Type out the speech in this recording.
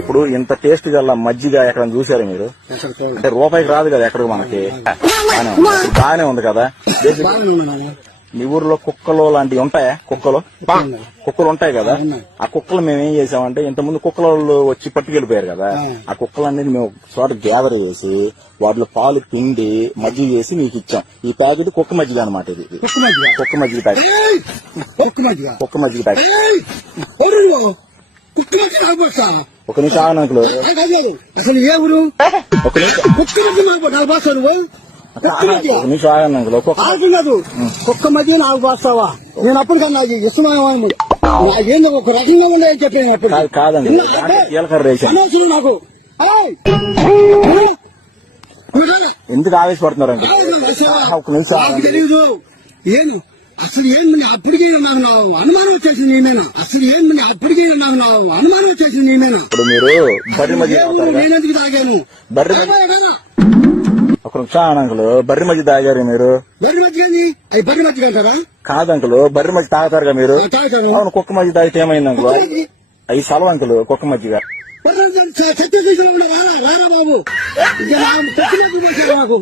ఇప్పుడు ఇంత టేస్ట్ గల మజ్జిగ ఎక్కడ చూసారు మీరు? అంటే రూపాయికి రాదు కదా ఎక్కడికి మనకి. బాగానే ఉంది కదా. మీ ఊర్లో కుక్కలు లాంటివి ఉంటాయా? కుక్కలు ఉంటాయి కదా. ఆ కుక్కలు మేము ఏం చేసామంటే, ఇంతకుముందు కుక్కలు వచ్చి పట్టుకెళ్ళిపోయారు కదా, ఆ కుక్కలన్నీ మేము చోట గ్యాదర్ చేసి వాటిలో పాలు పిండి మజ్జిగ చేసి మీకు ఇచ్చాం. ఈ ప్యాకెట్ కుక్క మజ్జిగ అనమాట. ఇది కుక్క మజ్జిగ ప్యాకెట్. కుక్క మజ్జిగ ప్యాకెట్. ఒక నిమిషం ఆగనంకులు. అసలు ఏ ఊరు? ఒక నిమిషం ఆగనంకులు. కుక్క మధ్య నాకు పోస్తావా? నేను అప్పటికన్నా నాకు ఇష్టమేమో నాకేందో ఒక రకంగా ఉండేది చెప్పాను. కాదండి, జీలకర్ర రేషన్. నాకు ఎందుకు ఆవేశపడుతున్నారండి? ఒక నిమిషం తెలీదు. ఏను అసలు ఏం అప్పటికీ నాకు అనుమానం వచ్చేసింది నేనేనా? అసలు ఏం అప్పటికీ నాకు అనుమానం వచ్చేసింది నేనేనా? ఇప్పుడు మీరు బర్రె మధ్య నేనెందుకు తాగాను? ఒక నిమిషం అంకులు, బర్రె మధ్య తాగారు మీరు? బర్రె మధ్య అవి బర్రె మధ్య అంటారా? కాదంకులు, బర్రె మధ్య తాగుతారుగా మీరు? అవును. కుక్క మధ్య తాగితే ఏమైంది అంకులు? అవి సెలవు అంకులు, కుక్క మధ్యగా. రారా బాబు, ఇక నాకు